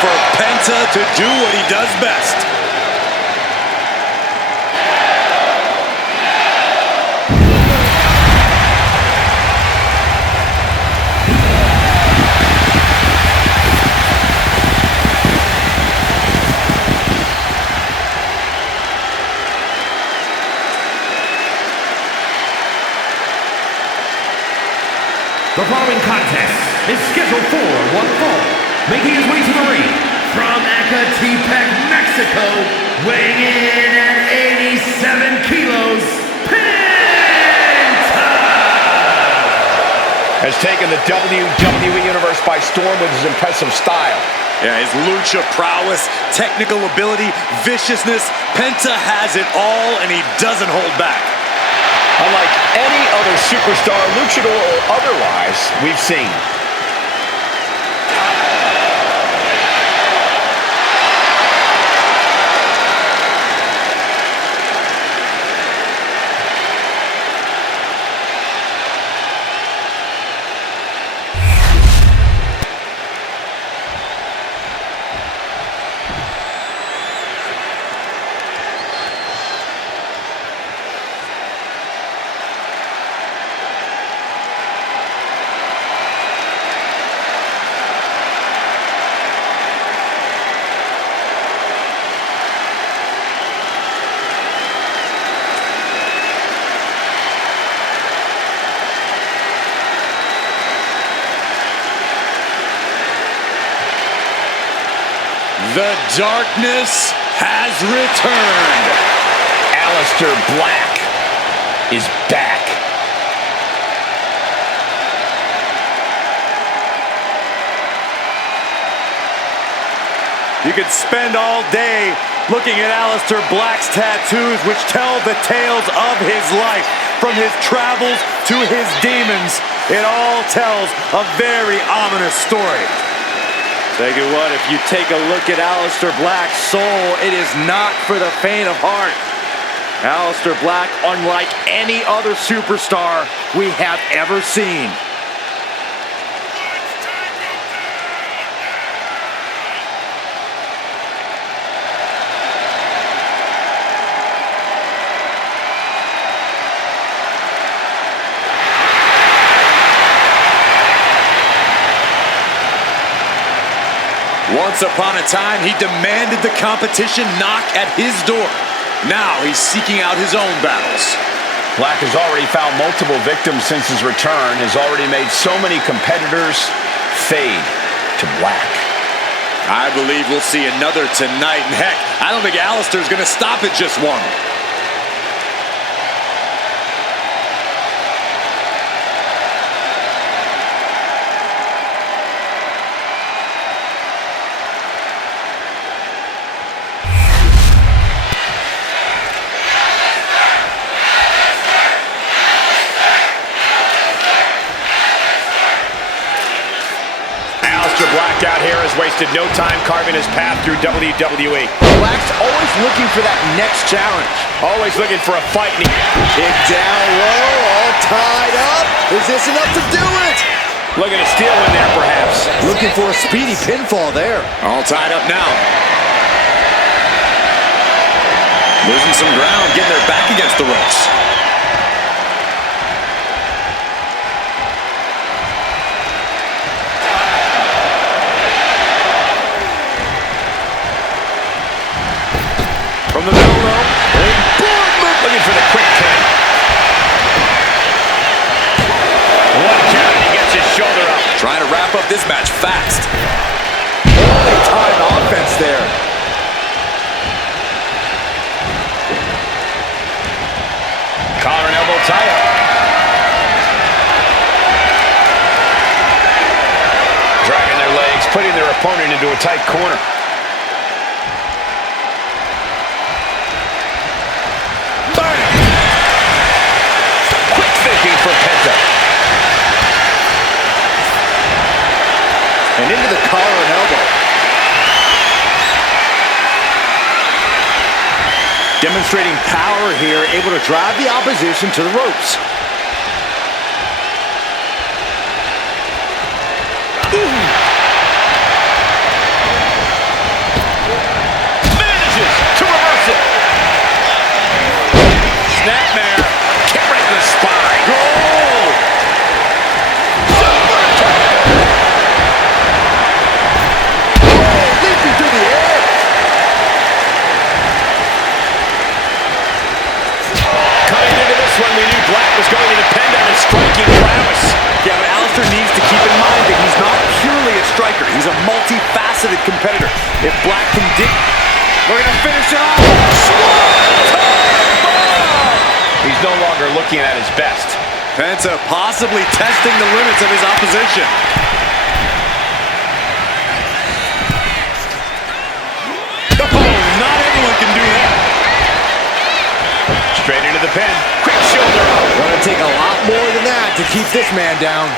for Penta to do what he does best. The following contest is scheduled for one fall, making his way to the ring from Ecatepec, Mexico, weighing in at 87 kilos, Penta! Has taken the WWE Universe by storm with his impressive style. Yeah, his lucha prowess, technical ability, viciousness, Penta has it all and he doesn't hold back. Unlike any other superstar, luchador or otherwise, we've seen. The darkness has returned. Aleister Black is back. You could spend all day looking at Aleister Black's tattoos, which tell the tales of his life. From his travels to his demons, it all tells a very ominous story. Tell you what, if you take a look at Aleister Black's soul, it is not for the faint of heart. Aleister Black, unlike any other superstar we have ever seen. Once upon a time, he demanded the competition knock at his door. Now he's seeking out his own battles. Black has already found multiple victims since his return, has already made so many competitors fade to black. I believe we'll see another tonight, and heck, I don't think Aleister's going to stop at just one. Black out here has wasted no time carving his path through WWE. Black's always looking for that next challenge. Always looking for a fight. Kick down low, all tied up. Is this enough to do it? Looking to steal in there, perhaps. Looking for a speedy pinfall there. All tied up now. Losing some ground, getting their back against the ropes. From the middle rope, looking for the quick pin. One count, he gets his shoulder up. Trying to wrap up this match fast. Holy time offense there. Collar and elbow tie-up. Dragging their legs, putting their opponent into a tight corner. For Penta. And into the collar and elbow. Demonstrating power here, able to drive the opposition to the ropes. that mare. Kick right to the spine. Goal! Leaping through the air. Coming into this one, we knew Black was going to depend on his striking prowess. Yeah, but Alistair needs to keep in mind that he's not purely a striker. He's a multifaceted competitor. If Black can we're going to finish it off. He's no longer looking at his best. Penta possibly testing the limits of his opposition. Oh, not everyone can do that. Straight into the pin. Quick shoulder up. Gonna take a lot more than that to keep this man down.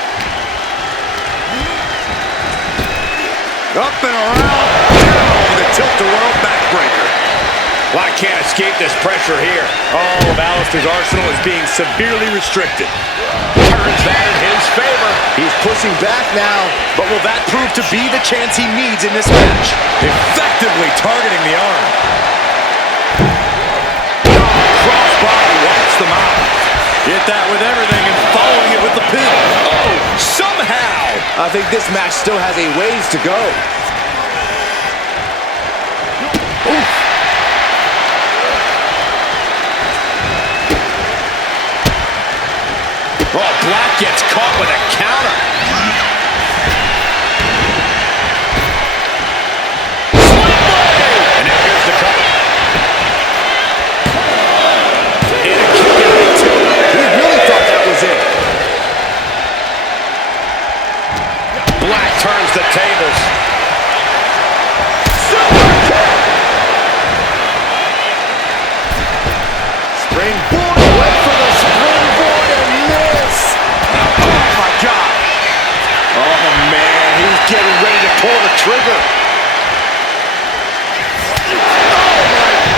Up and around. Down with a tilt-a-whirl backbreaker. Black can't escape this pressure here. All of Alistair's arsenal is being severely restricted. Turns that in his favor. He's pushing back now. But will that prove to be the chance he needs in this match? Effectively targeting the arm. Crossbody wipes them out. Get that with everything and following it with the pin. Oh, somehow. I think this match still has a ways to go. Oof. Oh, Black gets caught with a counter. And now here's the cover. And a kick out at two. He really thought that was it. Black turns the tables. Springboard, went for the springboard and miss. Oh, my God. Oh, man. He's getting ready to pull the trigger.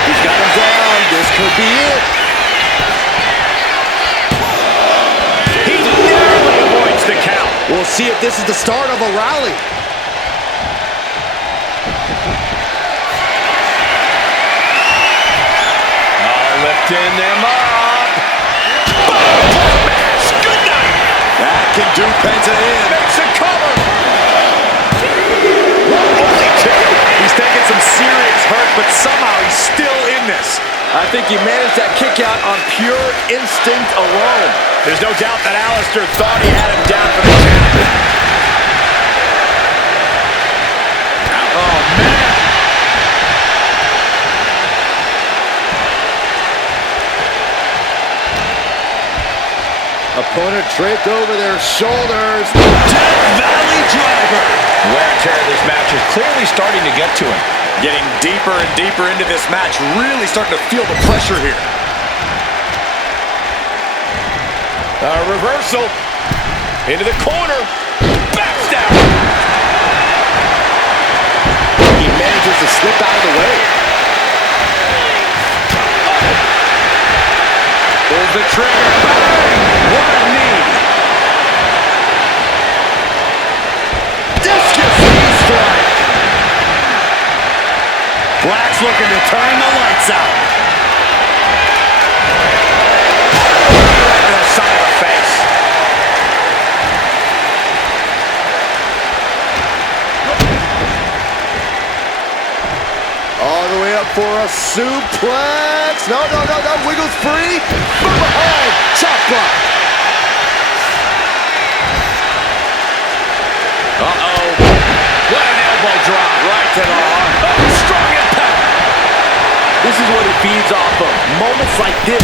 He's got him down. This could be it. He narrowly avoids the count. We'll see if this is the start of a rally. Lifting them up. Black Mass, good night. That can do Penta in. Makes a cover. Only two. He's taking some serious hurt, but somehow he's still in this. I think he managed that kick out on pure instinct alone. There's no doubt that Alistair thought he had him down for the count. Oh, man. Opponent draped over their shoulders. Death Valley Driver. Wear and tear of this match is clearly starting to get to him. Getting deeper and deeper into this match. Really starting to feel the pressure here. Reversal. Into the corner. Backstab. He manages to slip out of the way. Pulls the trigger. Bang! What a knee. Discus knee strike. Black's looking to turn the lights out. Right to the side of the face. All the way up for a suplex. No. Wiggles free. From behind. Chop block. Uh-oh. What an elbow drop. Right to the heart. Oh, strong impact. This is what he feeds off of. Moments like this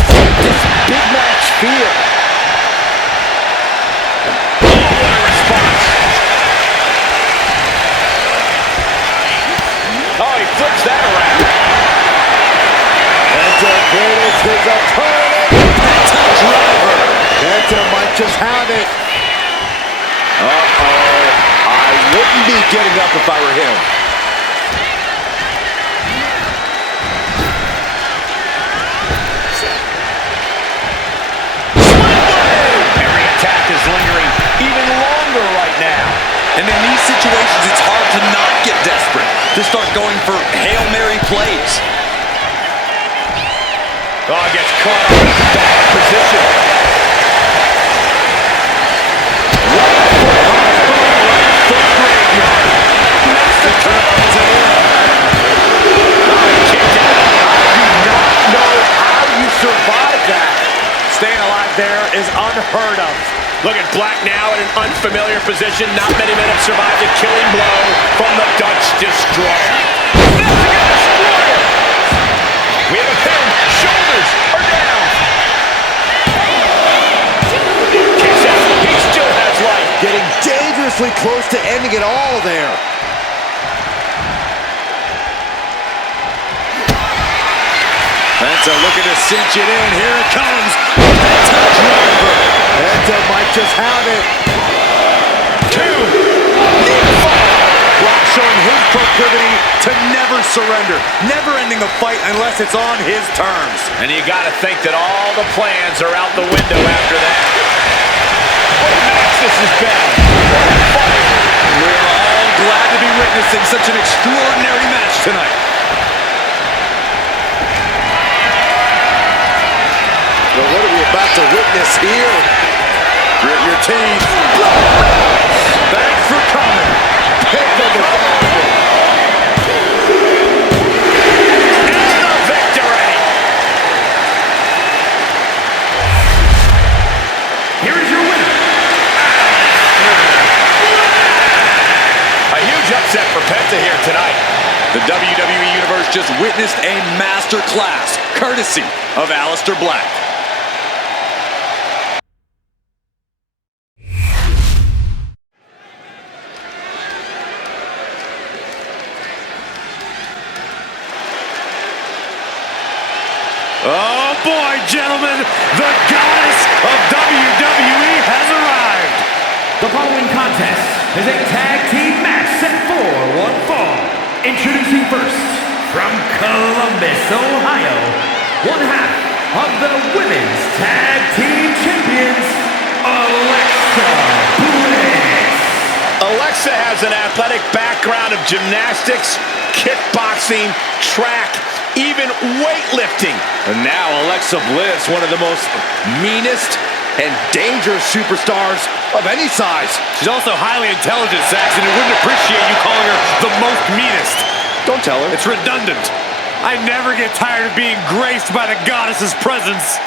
big match feel. Oh, what a response. Oh, he flips that around. Penta finishes his opponent. Penta driver. Penta might just have it. Uh-oh. I wouldn't be getting up if I were him. Every attack is lingering even longer right now. And in these situations, it's hard to not get desperate, to start going for Hail Mary plays. Oh, gets caught up in bad position. Foot graveyard. Master turns it in. Oh, he kicked out. I do not know how you survive that. Staying alive there is unheard of. Look at Black now in an unfamiliar position. Not many men have survived a killing blow from the Dutch Destroyer. We have a pin. Shoulders are down. Kicks out. He still has life. Getting dangerously close to ending it all there. Penta looking to cinch it in. Here it comes. Penta driver. Penta might just have it. 2. Near fall. Brock showing his proclivity to never surrender. Never ending a fight unless it's on his terms. And you got to think that all the plans are out the window after that. What a match this has been. We're all glad to be witnessing such an extraordinary match tonight. Well, what are we about to witness here? Grit your teeth. Thanks for coming. Penta the Falcon. And a victory. Here is your winner. A huge upset for Penta here tonight. The WWE Universe just witnessed a master class, courtesy of Aleister Black. Oh boy, gentlemen, the goddess of WWE has arrived. The following contest is a tag team match set for one fall. Introducing first, from Columbus, Ohio, one half of the Women's Tag Team Champions, Alexa Bliss. Alexa has an athletic background of gymnastics, kickboxing, track, even weightlifting. And now Alexa Bliss, one of the most meanest and dangerous superstars of any size. She's also highly intelligent, Saxon, and wouldn't appreciate you calling her the most meanest. Don't tell her. It's redundant. I never get tired of being graced by the goddess's presence.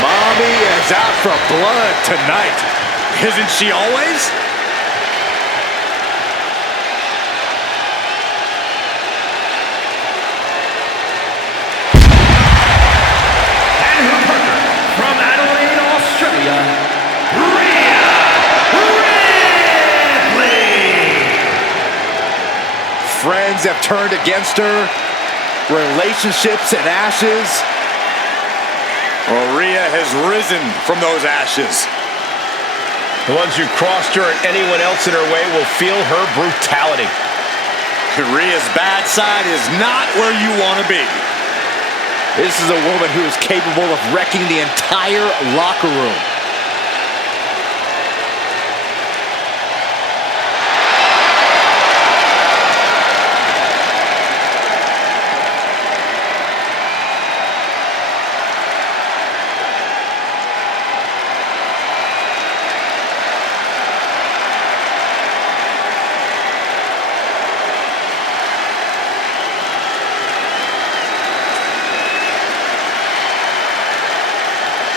Mommy is out for blood tonight. Isn't she always? And her partner, from Adelaide, Australia, Rhea Ripley. Friends have turned against her. Relationships in ashes. Rhea has risen from those ashes. The ones who crossed her and anyone else in her way will feel her brutality. Rhea's bad side is not where you want to be. This is a woman who is capable of wrecking the entire locker room.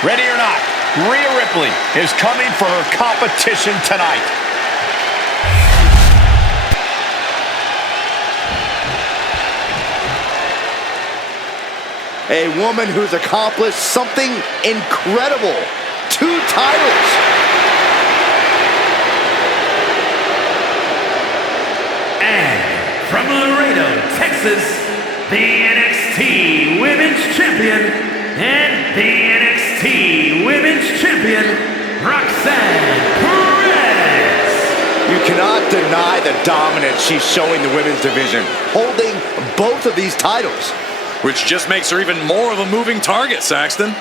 Ready or not, Rhea Ripley is coming for her competition tonight. A woman who's accomplished something incredible. 2 titles. And from Laredo, Texas, the NXT Women's Champion and the NXT Women's Champion, Roxanne Perez. You cannot deny the dominance she's showing the women's division, holding both of these titles. Which just makes her even more of a moving target, Saxton.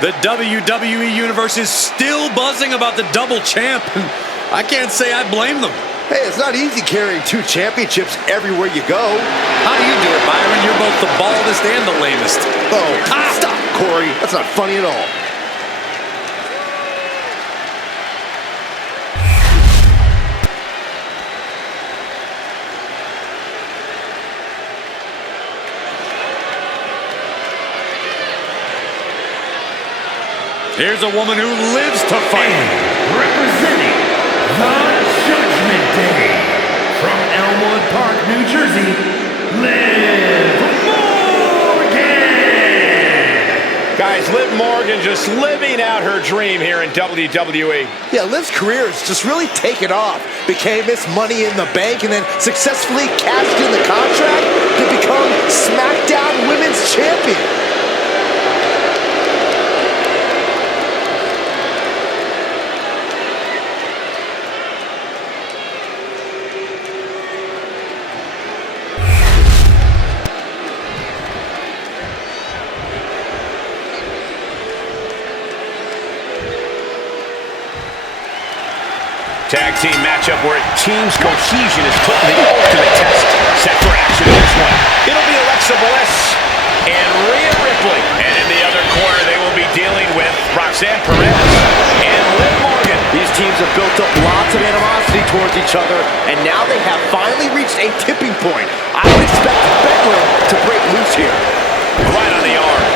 The WWE Universe is still buzzing about the double champ. I can't say I blame them. Hey, it's not easy carrying 2 championships everywhere you go. How do you do it, Byron? You're both the baldest and the lamest. Oh, stop, Corey. That's not funny at all. Here's a woman who lives to fight. And representing the Judgment Day from Elmwood Park, New Jersey, Liv Morgan! Guys, Liv Morgan just living out her dream here in WWE. Yeah, Liv's career has just really taken off. Became Miss Money in the Bank and then successfully cashed in the contract to become SmackDown Women's Champion. Tag team matchup where team's cohesion is putting the ultimate test. Set for action in this one. It'll be Alexa Bliss and Rhea Ripley. And in the other corner, they will be dealing with Roxanne Perez and Liv Morgan. These teams have built up lots of animosity towards each other, and now they have finally reached a tipping point. I would expect Bedlam to break loose here. Right on the arm.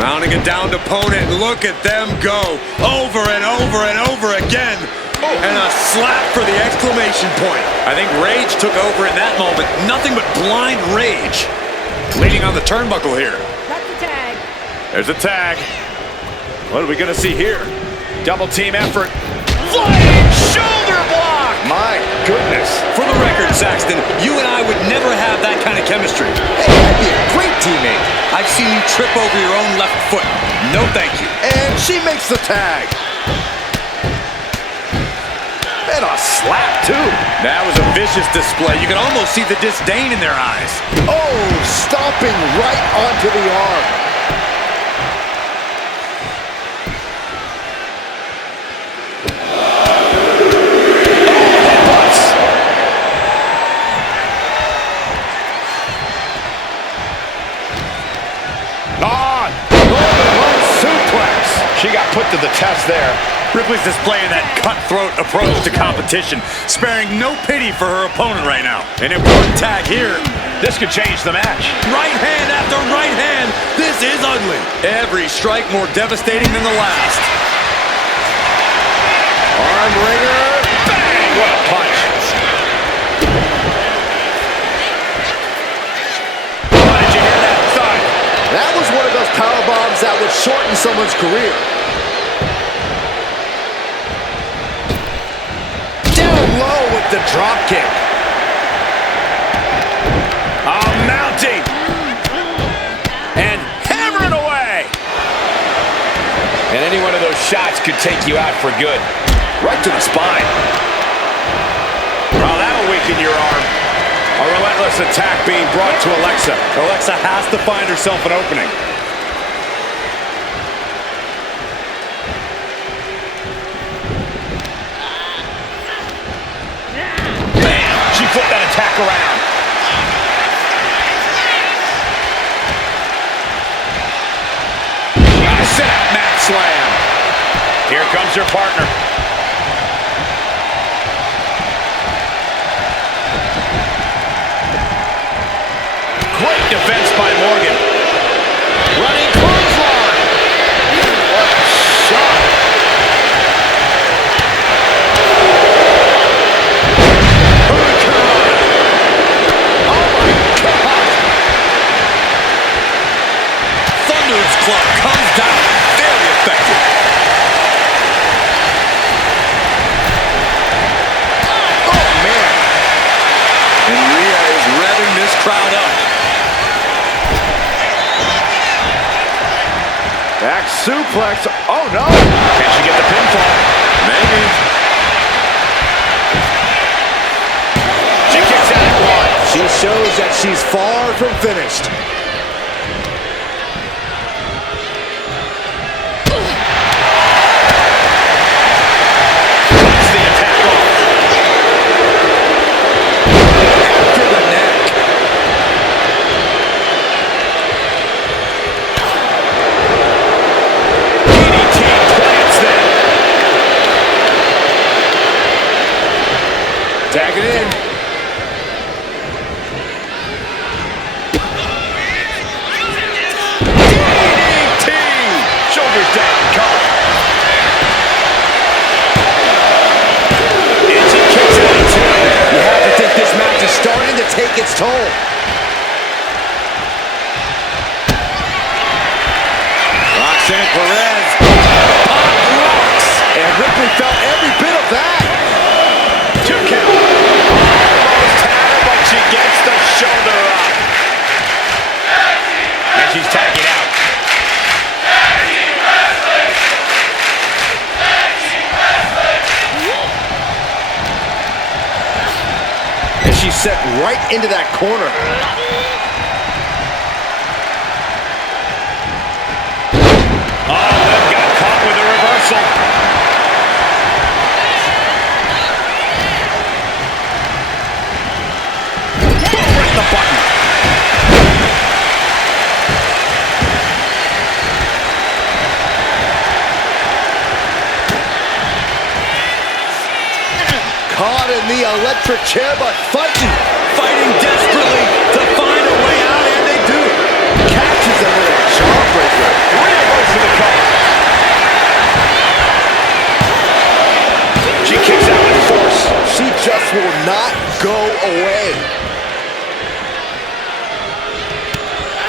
Mounting a downed opponent, look at them go. Over and over and over again. And a slap for the exclamation point. I think rage took over in that moment. Nothing but blind rage. Leaning on the turnbuckle here. That's the tag. There's a tag. What are we going to see here? Double team effort. Flying shoulder block. My goodness. For the record, Saxton, you and I would never have that kind of chemistry. Hey, I'd be a great teammate. I've seen you trip over your own left foot. No thank you. And she makes the tag. And a slap, too. That was a vicious display. You could almost see the disdain in their eyes. Oh, stomping right onto the arm. She got put to the test there. Ripley's displaying that cutthroat approach to competition, sparing no pity for her opponent right now. An important tag here. This could change the match. Right hand after right hand. This is ugly. Every strike more devastating than the last. Arm wringer. Bang! What a punch. Oh, did you hear that thud? That was one of those power bombs that would shorten someone's career. Down low with the drop kick. Mounting. And hammering away. And any one of those shots could take you out for good. Right to the spine. Well, that'll weaken your arm. A relentless attack being brought to Alexa. Alexa has to find herself an opening. Bam! She flipped that attack around. Set up mat slam. Here comes your partner. Great defense by Morgan. Running clothesline. What a shot. Hurricane crowd up. Back suplex. Oh, no. Can she get the pinfall? Maybe. She kicks out at one. She shows that she's far from finished. Cuts the attack off. After the neck. DDT plants them. Tag it in. DDT. Shoulders down, cover. And she kicks out at two. You have to think this match is starting to take its toll. Roxanne Perez. Pop rocks. And Ripley felt every bit of that. 2 count. Almost had her, but she gets the shoulder up. And she's tagging out. And she's set right into that corner. Oh, Liv got caught with a reversal. Boom, right in the button. Caught in the electric chair, but fighting. Fighting desperately to find a way out, and they do. Catches them with a jawbreaker. Rhea goes for the cover. She kicks out with force. She just will not go away.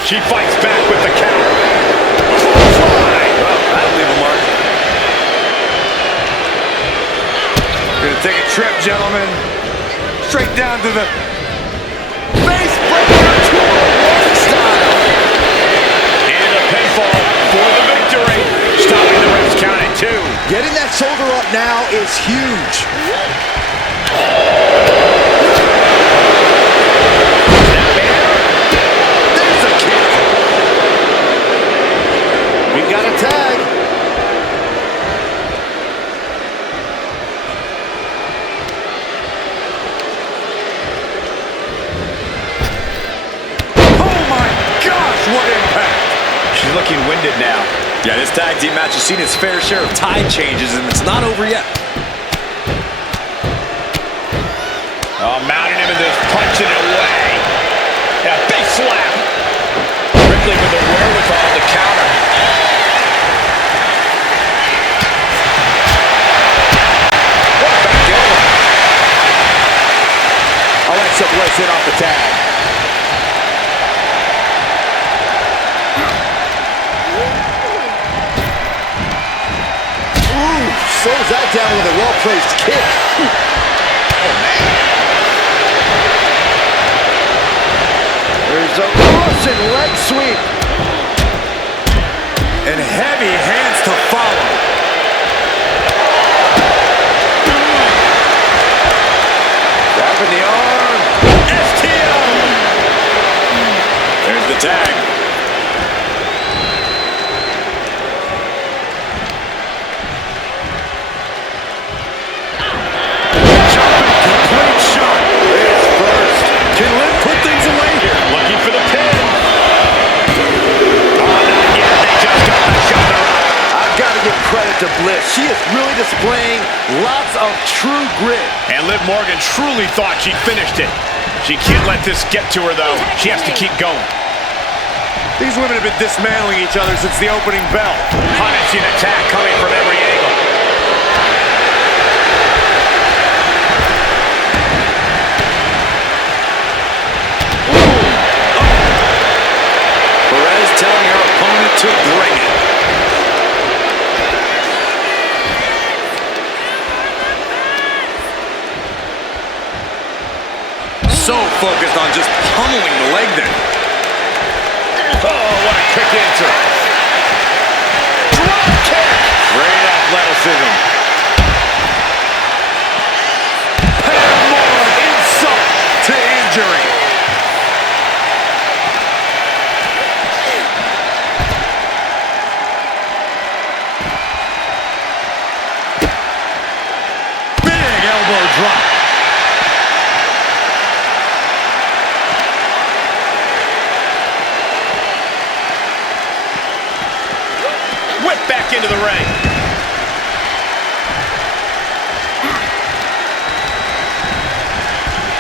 She fights back with the counter. Clothesline. Well, that'll leave a mark. Gonna take a trip, gentlemen. Straight down to the Face breaker to a one style. And a pinfall for the victory. Stopping the ref's count at 2. Getting that shoulder up now is huge. There's a kick. We got a tag. oh my gosh, what impact! She's looking winded now. Yeah, this tag team match has seen its fair share of tide changes, and it's not over yet. Oh, mounting him and just punching it away. Yeah, big slap. Ripley with the wherewithal to counter. What back elbow? Alexa Bliss in off the tag. Ooh, slows that down with a well-placed kick. There's a Russian leg sweep. And heavy hands to follow. Grabbing the arm. STO! There's the tag. Jumping complete shot. It's first. Can Liv put things away here? Looking for the pin. Oh, not yet. They just got the shoulder up. I've got to give credit to Bliss. She is really displaying lots of true grit. And Liv Morgan truly thought she'd finished it. She can't let this get to her, though. She has to keep going. These women have been dismantling each other since the opening bell. Punishing attack coming from every angle. Perez telling her opponent to bring it. So focused on just pummeling the leg there. Oh, what a quick answer. Drop kick. Great athleticism. More insult to injury. Big elbow drop. Whip back into the ring.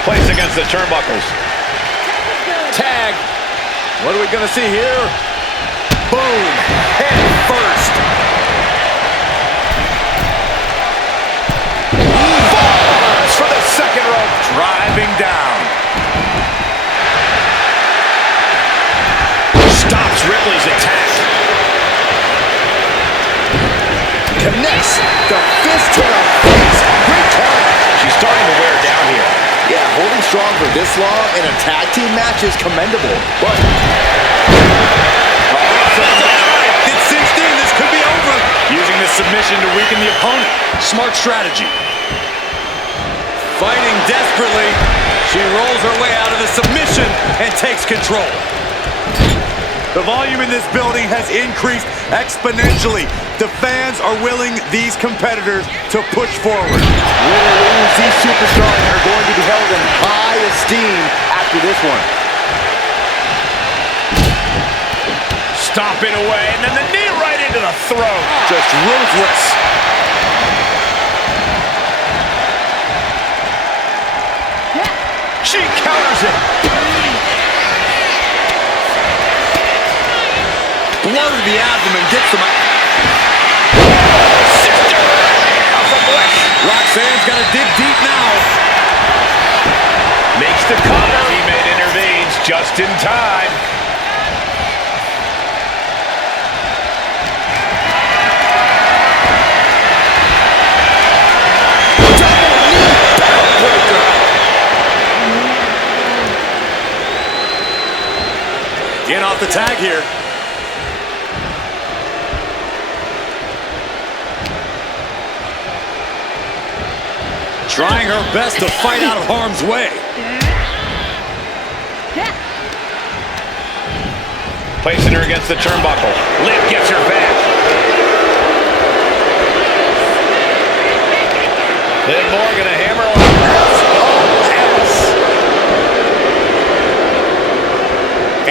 Place against the turnbuckles. Tag. What are we going to see here? Boom. Head first. Forearms for the second rope. Driving down. Stops Ripley's attack. Connects the fist to the face. Great counter. She's starting to wear down here. Yeah, holding strong for this long in a tag team match is commendable. But It's cinched in. This could be over. Using the submission to weaken the opponent. Smart strategy. Fighting desperately, she rolls her way out of the submission and takes control. The volume in this building has increased exponentially. The fans are willing these competitors to push forward. win or lose, these superstars are going to be held in high esteem after this one. Stomping away, and then the knee right into the throat. Just ruthless. She counters it. Blow to the abdomen gets them out. Sister of the bliss. Roxanne's got to dig deep now. Makes the cover. Teammate intervenes just in time. Getting off the tag here. Trying her best to fight out of harm's way. Placing her against the turnbuckle. Liv gets her back. Liv Morgan, a hammer on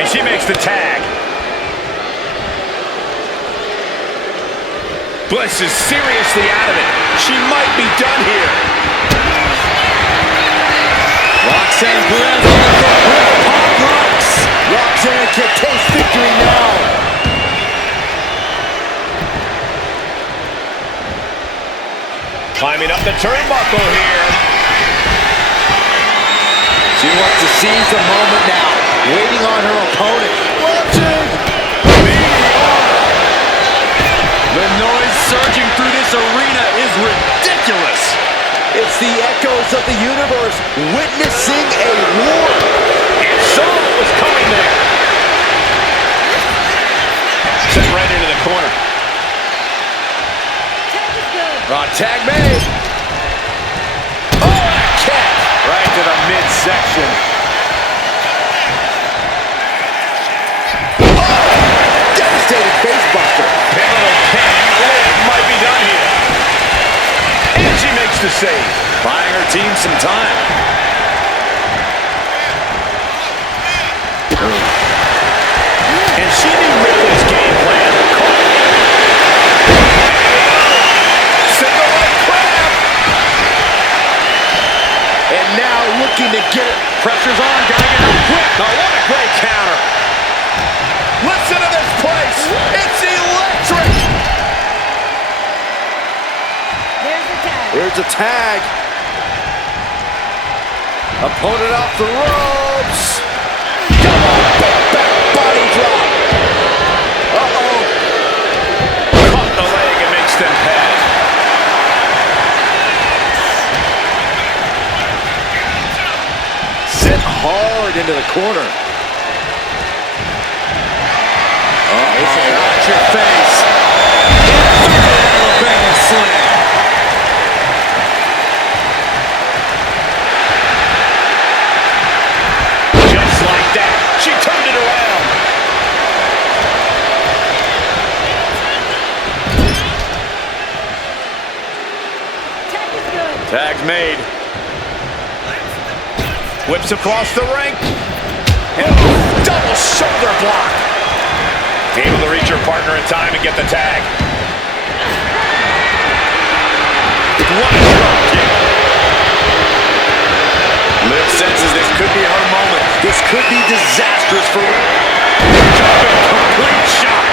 and she makes the tag. Bliss is seriously out of it. She might be done here. Roxanne Perez on the rope. Pop rocks. Roxanne can taste victory now. Climbing up the turnbuckle here. She wants to seize the moment now, waiting on her opponent. Watching! The noise surging through this arena is ridiculous. It's the echoes of the universe witnessing a war. And so it was coming there. Set right into the corner. Tag made. Oh, and a kick. Right to the midsection. Devastating face buster. Pivotal pin. Liv might be done here. And she makes the save. Buying her team some time. And she knew Ripley's game plan. Single leg crab. And now looking to get it. Pressure's on. Gotta get out quick. Oh, what a great counter. Listen to this place. It's electric. Here's a tag. Opponent off the ropes. Come on, back body drop. Uh-oh. Caught the leg and makes them pay. Set hard into the corner. Watch your face. Inverted Alabama slam. Just like that, she turned it around. Tag is good. Tag's made. Whips across the ring. And double shoulder block. Able to reach her partner in time and get the tag. What a drop kick. Liv senses this could be her moment. This could be disastrous for Jumping complete shot.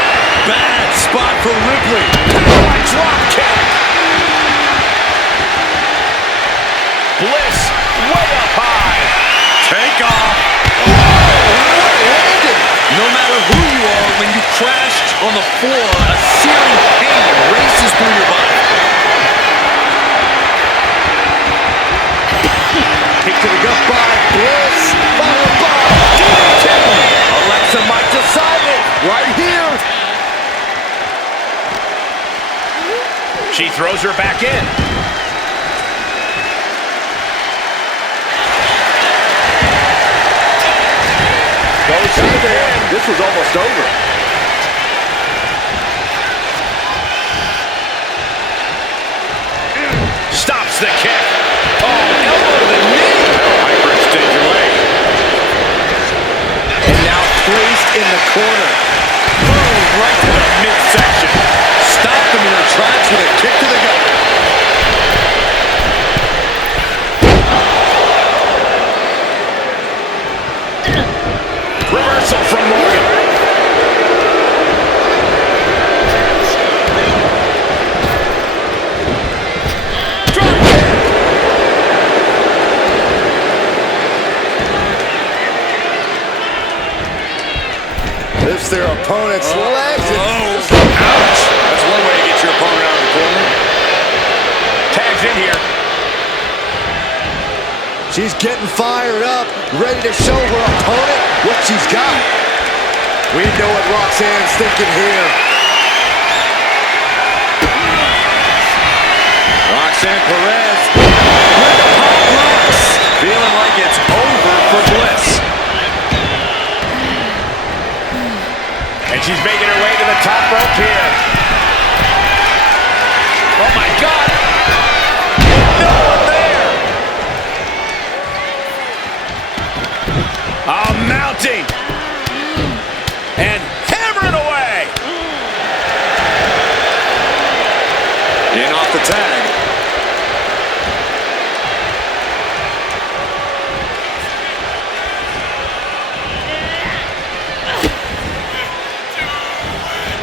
bad spot for Ripley. Power drop kick. Bliss way up high. Take off. No matter who you are, when you crash on the floor, a searing pain races through your body. Kick to the gut by Bliss. Followed by DDT. Alexa might decide it. Right here. She throws her back in. Goes to the pin. This was almost over. Stops the kick. Oh, elbow to the knee. Hyperextend your leg. And now placed in the corner. Boom, right to the midsection. Stop them in their tracks with a kick to the gut. Reversal from Morgan. Drop kick. Lifts their opponent's legs. Oh, ouch. That's one way to get your opponent out of the corner. Tags in here. She's getting fired up, ready to show her opponent what she's got. We know what Roxanne's thinking here. Roxanne Perez with the pop rocks. Feeling like it's over for Bliss. And she's making her way to the top rope here. Oh my God. No one there. Mounting. And hammering away. In off the tag.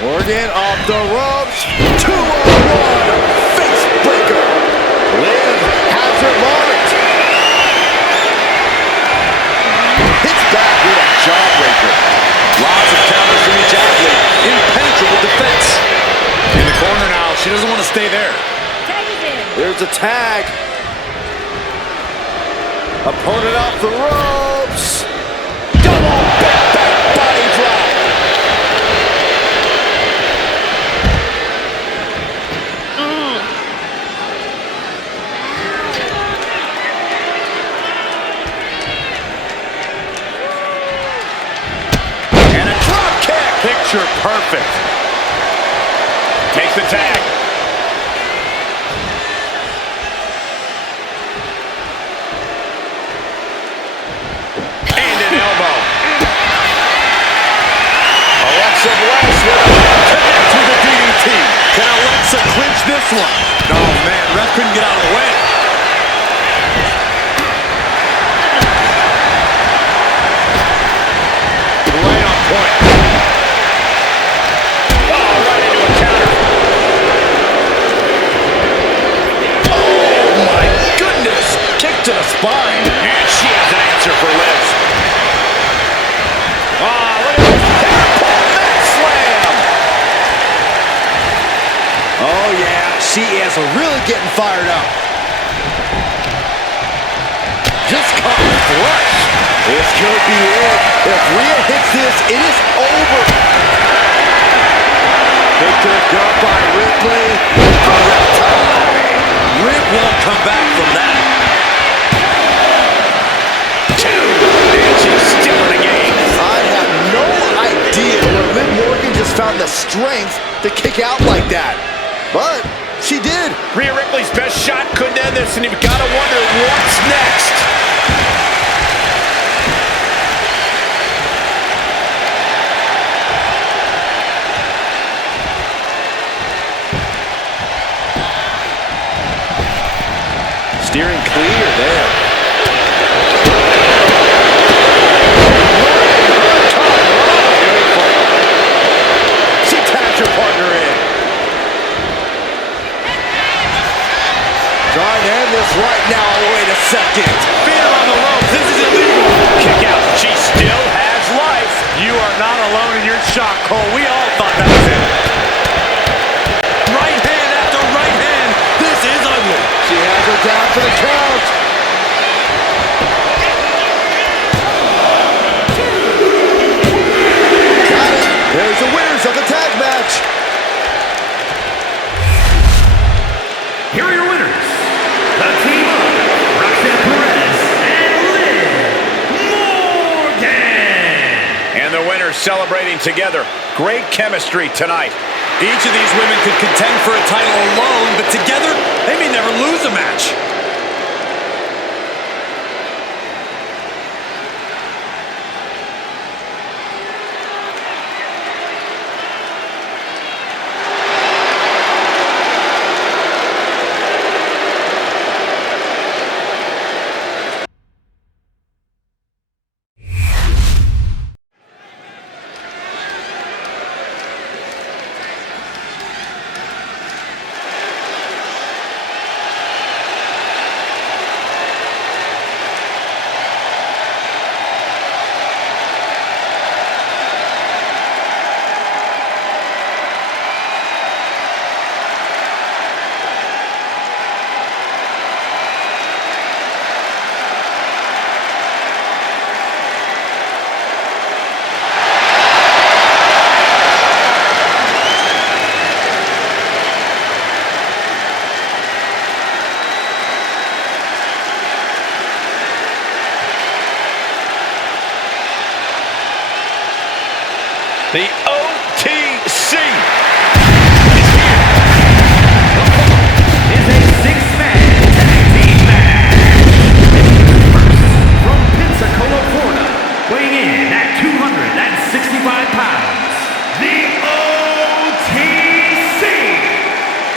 Morgan off the ropes. 2-on-1 face breaker. Liv has her marked. Hits back with a jawbreaker. Lots of counters from each athlete. Impenetrable defense. In the corner now. She doesn't want to stay there. Tag is in. There's a tag. Opponent off the ropes. Double back body drop. And a drop kick. Picture perfect. Takes the tag. And an elbow. Alexa Bliss Connect with the DDT. Can Alexa clinch this one? Oh, man. Ref couldn't get out of the way. right on point. Oh, right into a counter. Oh, my goodness. Kick to the spine. And she has an answer for Liv. Oh, look at this. Catapult neck slam. Oh yeah, she is really getting fired up. Just caught flush. This could be it. If Rhea hits this, it is over. Picked up by Ripley. Rip won't come back from that. And she's still in the game. I have no idea where Liv Morgan just found the strength to kick out like that. But she did. Rhea Ripley's best shot couldn't end this, and you've got to wonder what's next. Steering clear there. She tapped her partner in. Trying to end this right now. Wait a second. Feet on the ropes. This is illegal. Kick out. She still has life. You are not alone in your shock, Cole. We all thought that was it. Right hand after right hand. This is ugly. She has her down for the count. Got it. There's the winners of the tag match. Here are your winners. The team of Roxanne Perez and Liv Morgan. And the winners celebrating together. Great chemistry tonight. Each of these women could contend for a title alone, but together, they may never lose a match. The OTC Is a six-man tag team match. From Pensacola, Florida, weighing in at 265 pounds, the OTC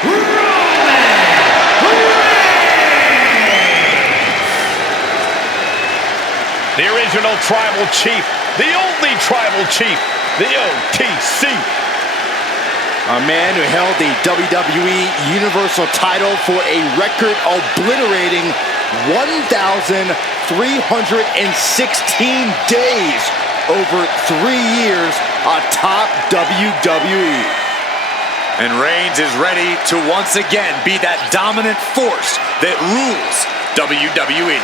Roman Reigns. the original tribal chief, the only tribal chief, the OTC. A man who held the WWE Universal title for a record-obliterating 1,316 days over 3 years atop WWE. And Reigns is ready to once again be that dominant force that rules WWE.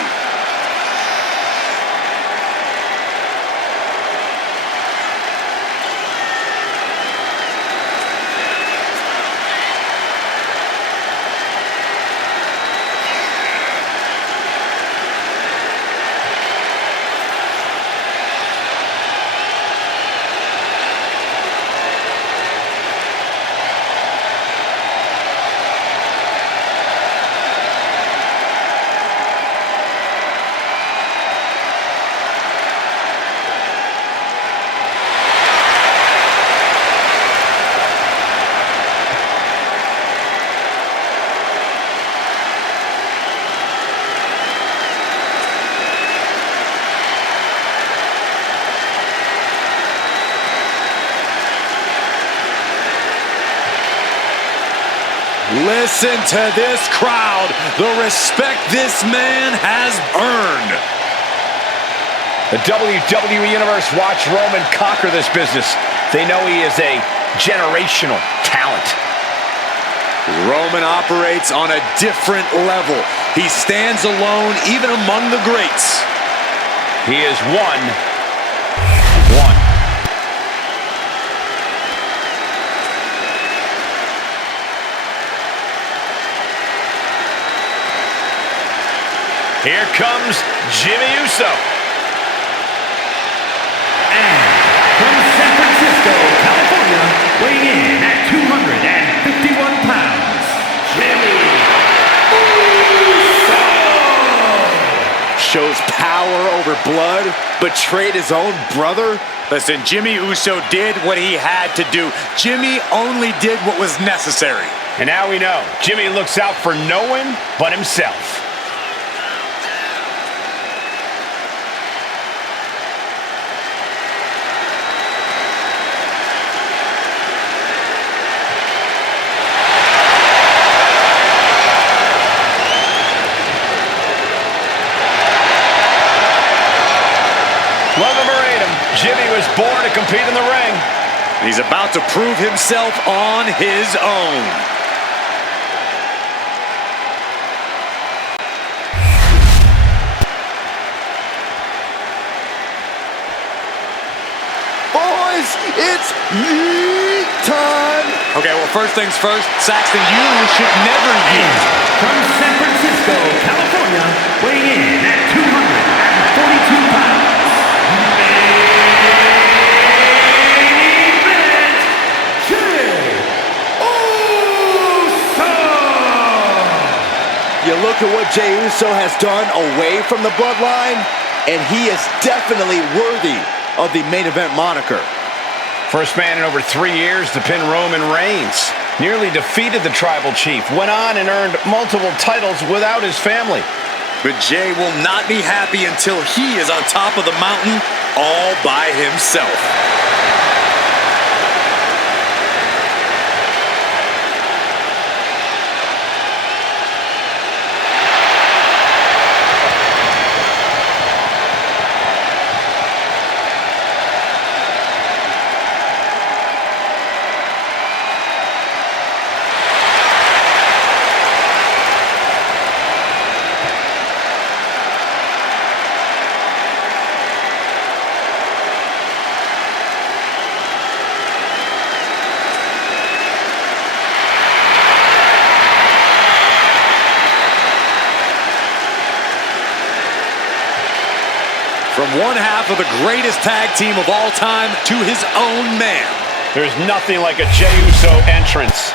Listen to this crowd, the respect this man has earned. The WWE Universe watched Roman conquer this business. They know he is a generational talent. Roman operates on a different level. He stands alone even among the greats. He is 1-1. Here comes Jimmy Uso. And from San Francisco, California, weighing in at 251 pounds, Jimmy Uso. Shows power over blood, betrayed his own brother. Listen, Jimmy Uso did what he had to do. Jimmy only did what was necessary. And now we know Jimmy looks out for no one but himself. Love him or hate him, Jimmy was born to compete in the ring. He's about to prove himself on his own. Boys, it's yeet time. Okay, well, first things first, Saxton, you should never And yeet. from San Francisco, California, weighing in at 242 pounds, You look at what Jey Uso has done away from the bloodline, and he is definitely worthy of the main event moniker. First man in over 3 years to pin Roman Reigns. Nearly defeated the tribal chief. Went on and earned multiple titles without his family. But Jey will not be happy until he is on top of the mountain all by himself. From one half of the greatest tag team of all time to his own man. There's nothing like a Jey Uso entrance.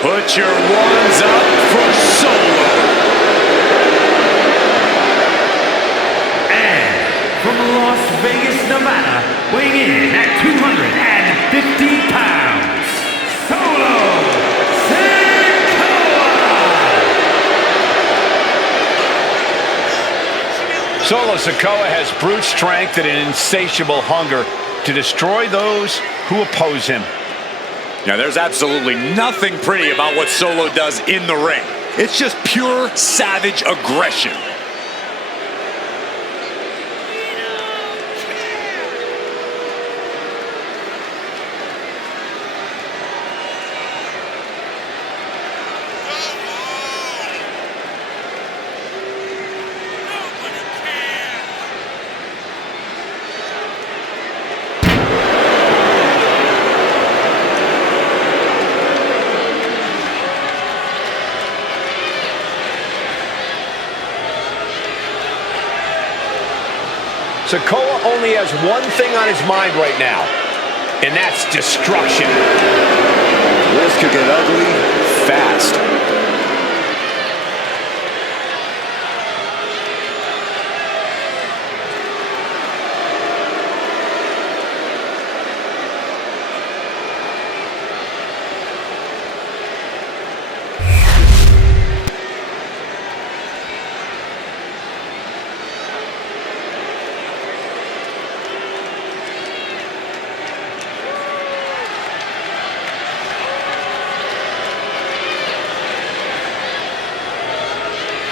Put your ones up for Solo. from Las Vegas, Nevada, weighing in at 250 pounds, Solo Sikoa! Solo Sikoa has brute strength and an insatiable hunger to destroy those who oppose him. Now, there's absolutely nothing pretty about what Solo does in the ring. It's just pure savage aggression. Sikoa only has one thing on his mind right now, and that's destruction. This could get ugly fast.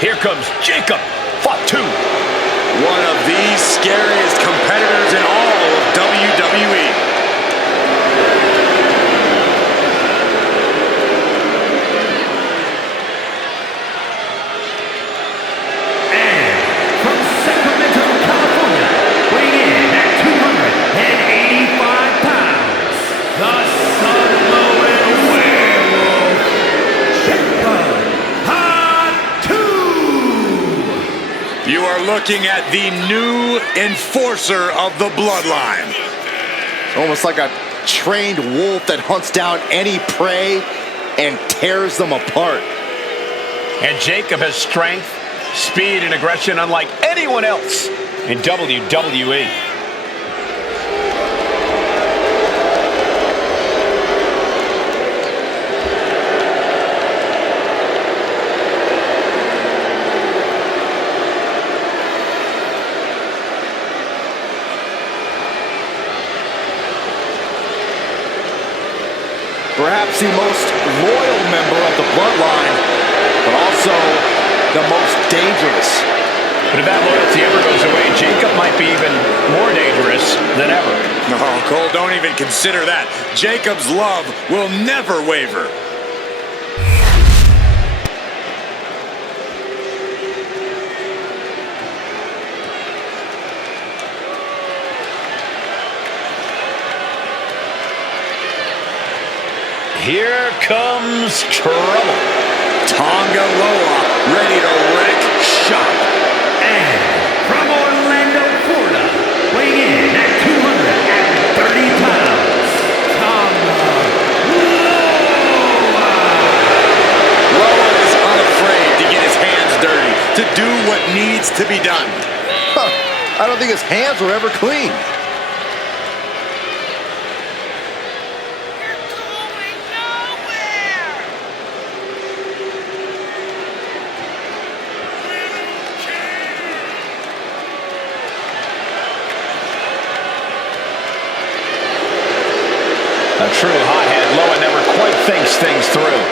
Here comes Jacob. Fought two. One of the scariest competitors in all of WWE. And from Sacramento, California, weighing in at 285 pounds, the Sun-Blowing Werewolf, Jacob Hatu. You are looking at the new enforcer of the bloodline. Almost like a trained wolf that hunts down any prey and tears them apart. And Jacob has strength, speed, and aggression unlike anyone else in WWE. Perhaps the most loyal member of the bloodline, but also the most dangerous. But if that loyalty ever goes away, Jacob might be even more dangerous than ever. No, Cole, don't even consider that. Jacob's love will never waver. Here comes trouble. Tonga Loa ready to wreck shop. And from Orlando, Florida, weighing in at 230 pounds, Tonga Loa. Loa is unafraid to get his hands dirty, to do what needs to be done. Huh, I don't think his hands were ever clean. A true hothead, Loa never quite thinks things through.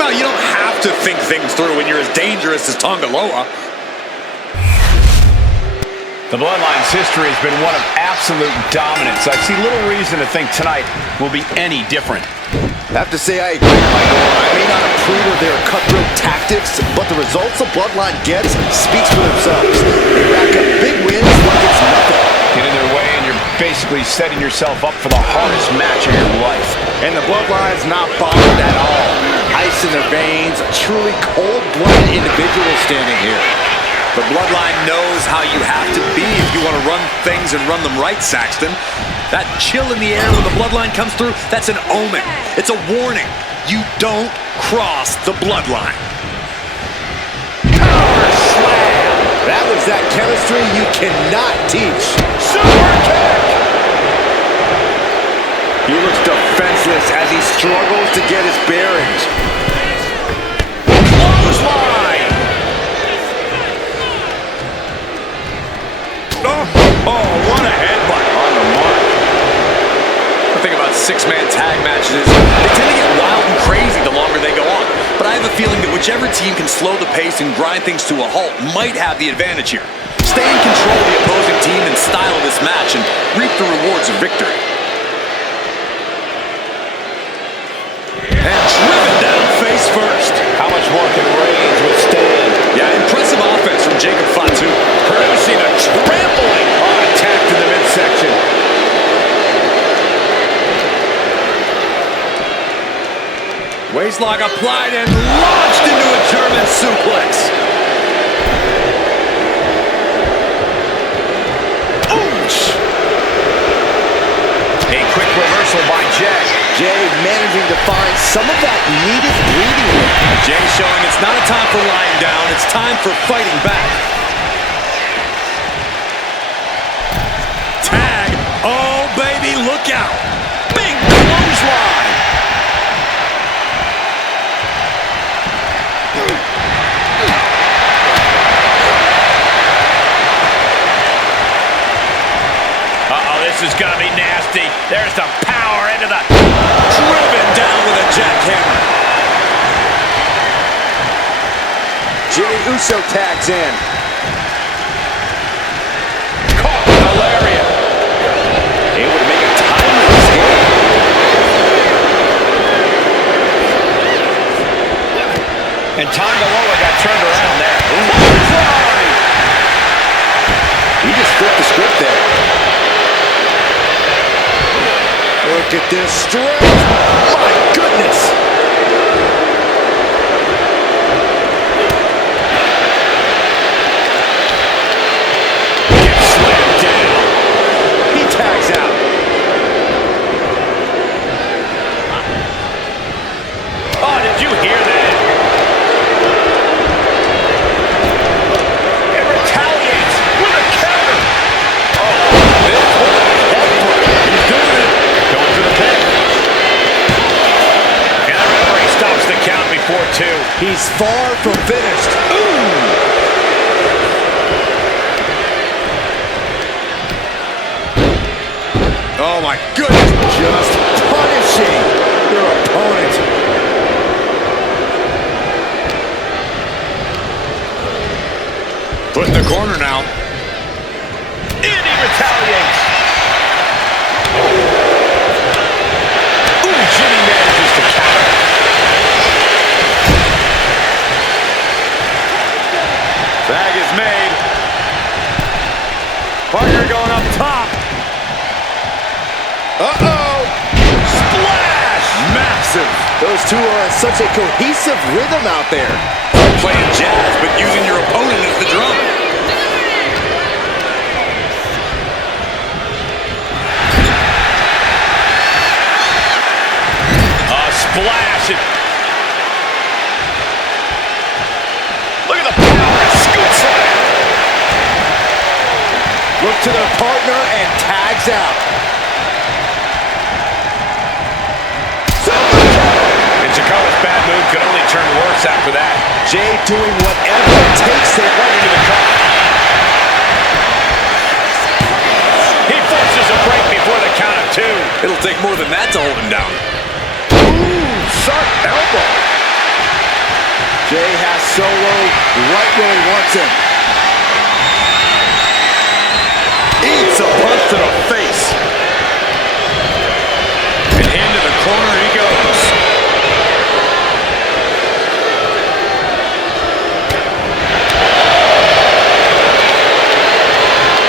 Well, you don't have to think things through when you're as dangerous as Tonga Loa. The Bloodline's history has been one of absolute dominance. I see little reason to think tonight will be any different. I have to say I agree, Michael. I may not approve of their cutthroat tactics, but the results the Bloodline gets speaks for themselves. They rack up big wins like it's nothing. Get in their way and you're basically setting yourself up for the hardest match of your life. And the Bloodline's not bothered at all. Ice in their veins, a truly cold-blooded individual standing here. The Bloodline knows how you have to be if you want to run things and run them right, Saxton. That chill in the air when the Bloodline comes through, that's an omen. It's a warning. You don't cross the Bloodline. Power slam! That was that chemistry you cannot teach. Super kick! He looks defenseless as he struggles to get his bearings. Clothesline! Oh, what a headbutt on the mark. The thing about six-man tag matches is they tend to get wild and crazy the longer they go on. But I have a feeling that whichever team can slow the pace and grind things to a halt might have the advantage here. Stay in control of the opposing team and style this match and reap the rewards of victory. And driven down face first. How much more can Reigns withstand? Yeah, impressive offense from Jacob Fatu. Producing a trampling attack to the midsection. Waistlock applied and launched into a German suplex. Ouch! A quick reversal by Jay. Jay managing to find some of that needed breathing room. Jay showing it's not a time for lying down, it's time for fighting back. Tag. Oh, baby, look out. Big clothesline. Uh-oh, this is gonna be nasty. There's the power into the... Driven down with a jackhammer. Jimmy Uso tags in. a lariat. Able to make a timely escape. And Tonga Loa got turned around there. He just flipped the script there. Look at this strength. My goodness. Gets slammed down. He tags out. Oh, did you hear that? It retaliates with a counter. Oh, this was a headbutt. He's doing it. Going for the pin. And the referee stops the count before 2. He's far from finished. Ooh. Oh my goodness. Just punishing your opponent. Put in the corner now. And he retaliates. Ooh, Jimmy manages to counter. Tag is made. Parker going up top. Uh-oh. Splash. Massive. Those two are in such a cohesive rhythm out there. Playing jazz, but using your opponent as the drum. A splash. Look at the power and scoop slam. Look to their partner and tags out. And Chikara's bad move could only turn worse after that. Jay doing whatever it takes to Right into the cover. He forces a break before the count of 2. It'll take more than that to hold him down. sharp elbow. Jay has Solo right where he wants him. Eats a punch to the face. And into the corner he goes.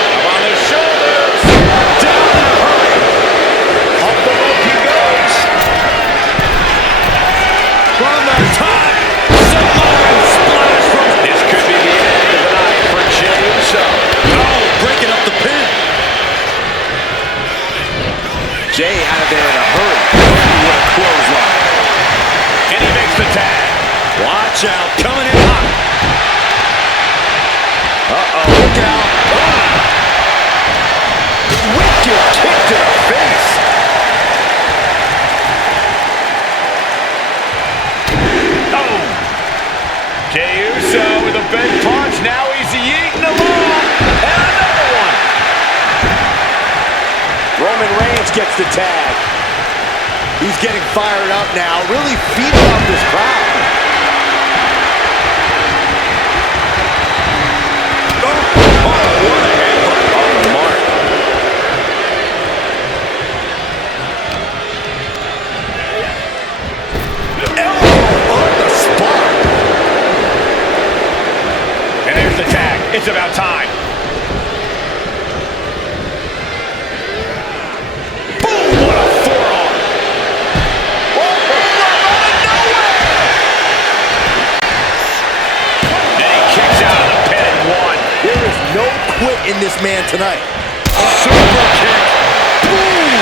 Up on the shoulders. Down in a hurry. Up the rope he goes. From the top. Samoan splash from... This could be the end of the night for Jey Uso. Oh, breaking up the pin. Jay out of there in a hurry. What a clothesline. And he makes the tag. Watch out, coming in hot. Uh-oh, look out. Wicked kick to the face. Oh! Jey Uso with a big punch. Now he's eating along. And another one. Roman Reigns gets the tag. He's getting fired up now, really feeding off this crowd. Oh, what a headbutt on the mark. Elbow on the spot. And there's the tag. It's about time. Boom! What a forearm. And he kicks out of the pin and one. There is no quit in this man tonight. Super kick. Boom!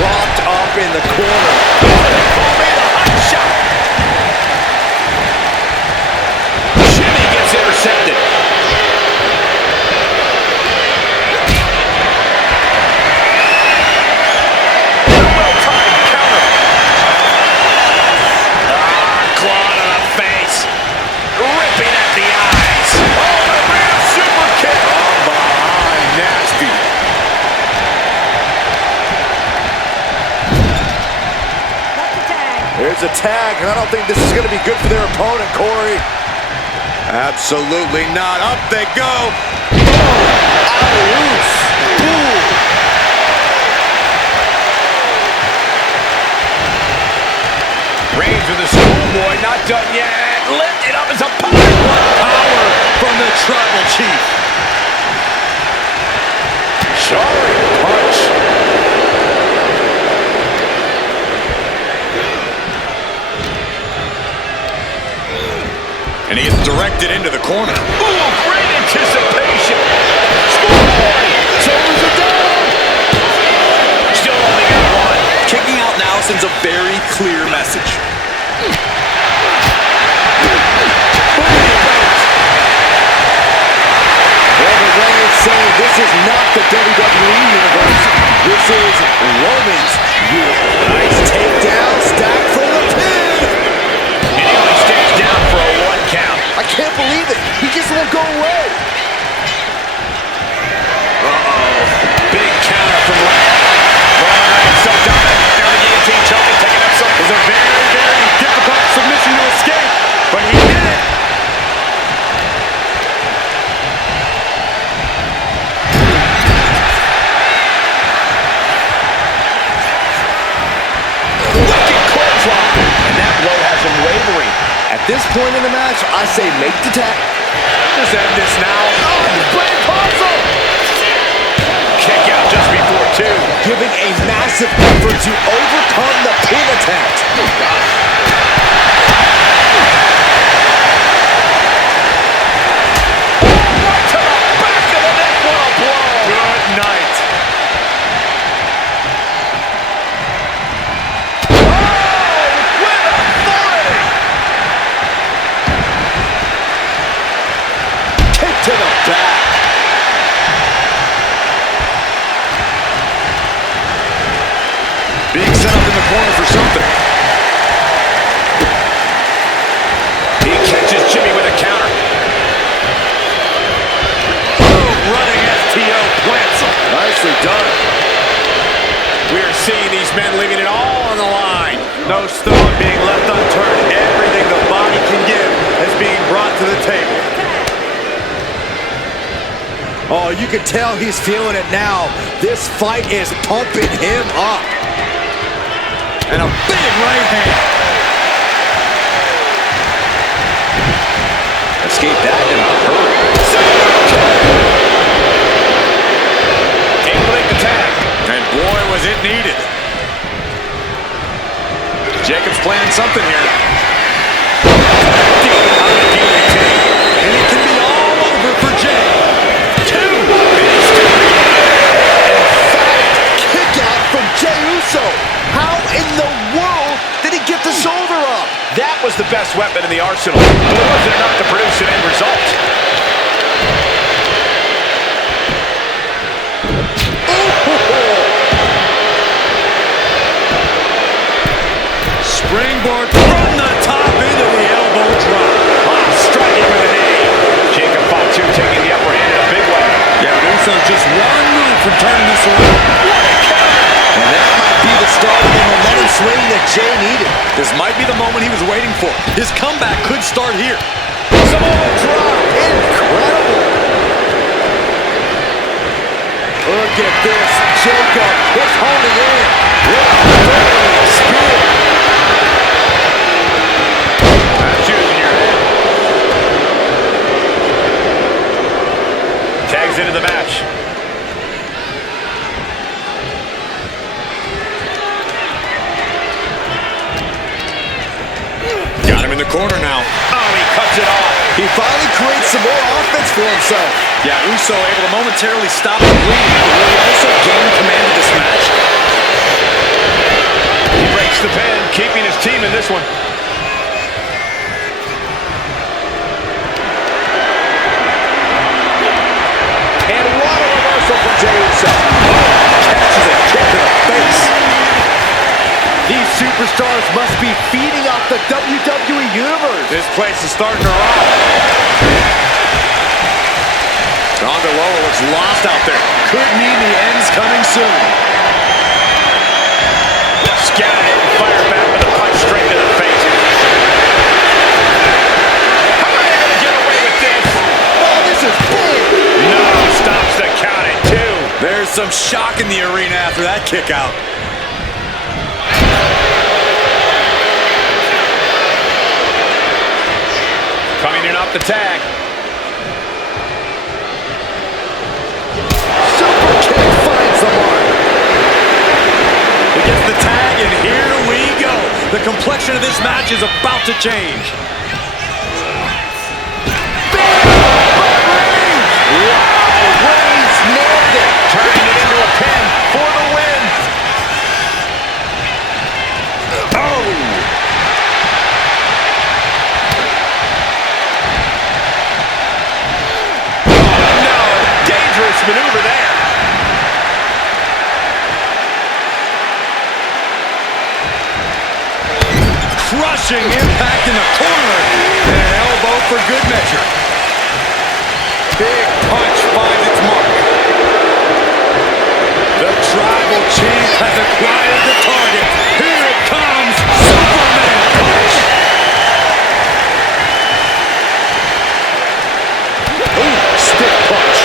Propped up in the corner. Jimmy gets intercepted. Well-timed counter. Claw to the face. Ripping at the eyes. Oh, the rear super kick. From behind, nasty. There's a tag, and I don't think this is going to be good for their opponent, Corey. Absolutely not. Up they go. Reigns with the schoolboy, not done yet. Lifted up as a power From the Tribal Chief. jarring punch. And he gets directed into the corner. Ooh, great anticipation. Schoolboy, shoulders are down. Still only got one. Kicking out now sends a very clear message. Roman Reigns saying this is not the WWE Universe. This is Roman's universe. Nice takedown, stack for the pin. And he only stays down for a 1 count. I can't believe it. He just won't go away. Big counter from Reigns. Roman Reigns so dominant. Now the guillotine choke and taking up some. It was a very, very difficult submission to escape, but he did it. Wicked clothesline. And that blow has him wavering. At this point in the match, I say make the tag. Just end this now. Brain console. Kick out just before 2. Giving a massive effort to overcome the pin attempt. Right to the back of the neck. What a blow. Good night. With authority. Kick to the back. Being set up in the corner for something. He catches Jimmy with a counter. Running STO plants him. Nicely done. We are seeing these men leaving it all on the line. No stone being left unturned. Everything the body can give is being brought to the table. Oh, you can tell he's feeling it now. This fight is pumping him up. And a big right hand. Escape that in a hurry. Able to make the tag. And boy, was it needed. Jacobs planning something here. And it can be all over for Jay. 2. Finish 2. Emphatic kick out from Jey Uso. How in the world did he get the shoulder up? That was the best weapon in the arsenal, but it wasn't enough to produce an end result. Springboard from the top into the elbow drop. Striking with a knee. Jacob Fatu taking the upper hand in a big way. Yeah, Uso's just one move from turning this around. And that might be the start of the momentum swing that Jey needed. This might be the moment he was waiting for. His comeback could start here. Samoa drop. Incredible. Look at this. Jacob is holding in. What a spear. That's using your head. Tags into the match. Got him in the corner now. Oh, he cuts it off. He finally creates some more offense for himself. Yeah, Uso able to momentarily stop the bleeding. Will he also gain command of this match? He breaks the pin, keeping his team in this one. And what a reversal from Jey Uso. Catches a kick to the face. These superstars must be feeding off the WWE Universe. This place is starting to rock. Ronda Lola looks lost out there. Could mean the end's coming soon. Scattered it and fired back with a punch straight to the some shock in the arena after that kick out. Coming in off the tag. Super kick finds the mark. He gets the tag, and here we go. The complexion of this match is about to change. Reigns nailed it. Turning it into a pin for the win. Oh! No, dangerous maneuver there. Crushing impact in the corner. And an elbow for good measure. Big punch finds its mark. The Tribal Chief has acquired the target. Here it comes. Superman punch. Ooh, stiff punch.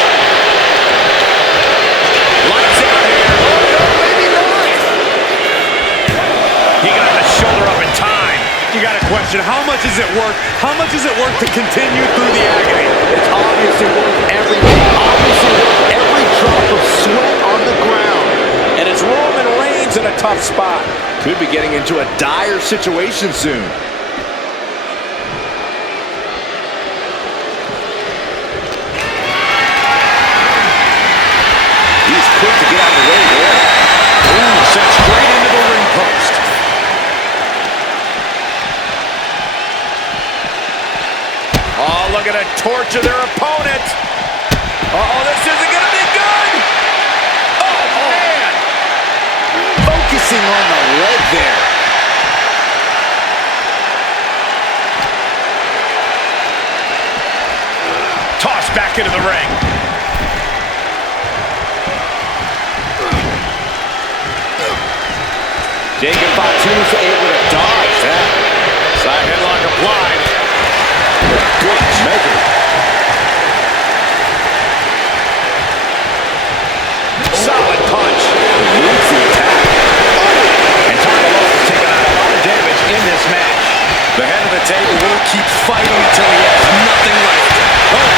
Lights out here. Oh, no, maybe not. He got the shoulder up in time. You got to question, how much is it worth? How much is it worth to continue through the agony? It's obviously worth everything. Obviously worth every drop of sweat on the ground. And it's Roman Reigns in a tough spot. Could be getting into a dire situation soon. He's quick to get out of the way there. Ooh, sent straight into the ring post. Oh, look at it torture their opponent. Uh-oh, this isn't going to be good. Oh, man. Focusing on the leg there. Tossed back into the ring. Jacob Fatu's able to dodge that. Side headlock applied. Good measure. Solid punch. Moves the attack. And time alone has taken out a lot of damage in this match. The head of the table will keep fighting until he has nothing left. Oh,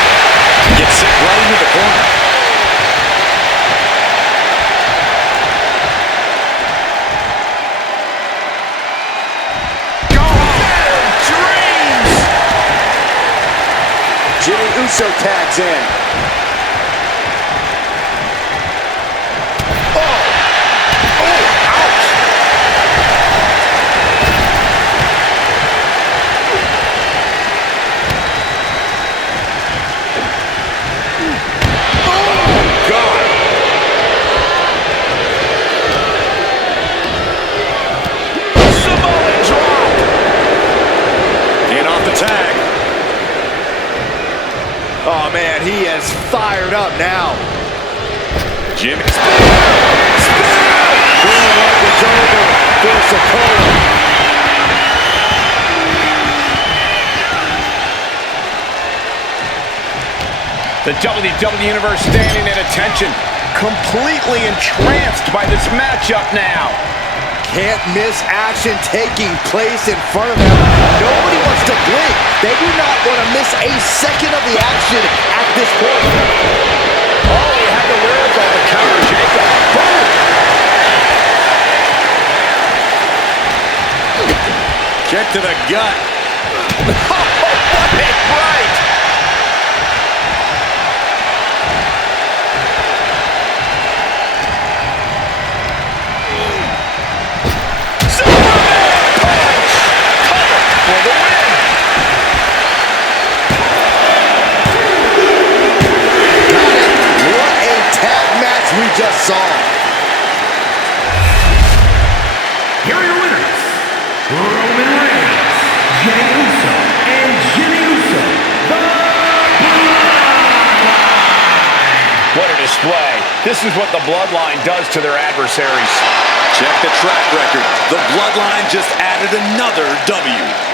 gets sent right into the corner. Jimmy Uso tags in. Tag. Oh, man, he is fired up now. Jimmy. It's over for Sokola. The WWE Universe standing at attention, completely entranced by this matchup now. Can't miss action taking place in front of them. Nobody wants to blink. They do not want to miss a second of the action at this point. Oh, he had the wherewithal to counter Jacob. Boom! Kick to the gut. What a right! We just saw. Here are your winners, Roman Reigns, Jey Uso, and Jimmy Uso, the Bloodline. What a display. This is what the Bloodline does to their adversaries. Check the track record. The Bloodline just added another W.